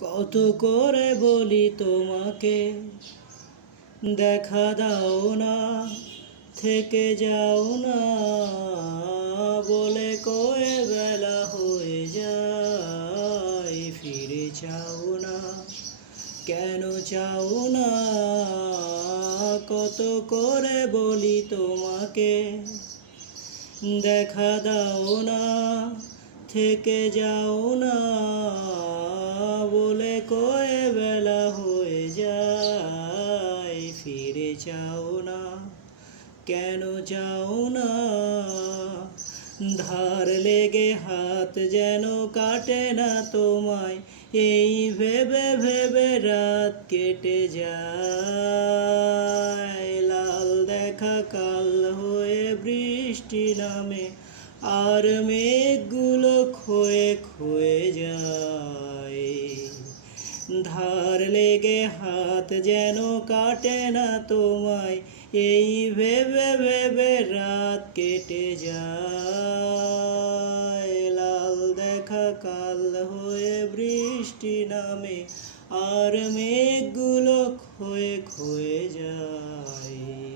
কত করে বলি তোমাকে, দেখা দাও না, থেকে যাও না, বলে কয়ে বেলা হয়ে যায়, ফিরে চাও না, কেন চাও না? কত করে বলি তোমাকে, দেখা দাও না, থেকে যাও না, বলে কয়ে বেলা হয়ে যায়, ফিরে চাও না, কেন চাও না? ধার লেগে হাত যেন কাটে না তোমায়, এই ভেবে ভেবে রাত কেটে যায়। লাল দেখা কাল হয়ে বৃষ্টি নামে, আর মেঘগুলো ক্ষয়ে ক্ষয়ে যায়। ধার লেগে হাত যেন কাটে না তোমায়, এই ভেবে ভেবে রাত কেটে যায়। লাল দেখা কাল হয়ে বৃষ্টি নামে, আর মেঘগুলো ক্ষয়ে ক্ষয়ে যায়।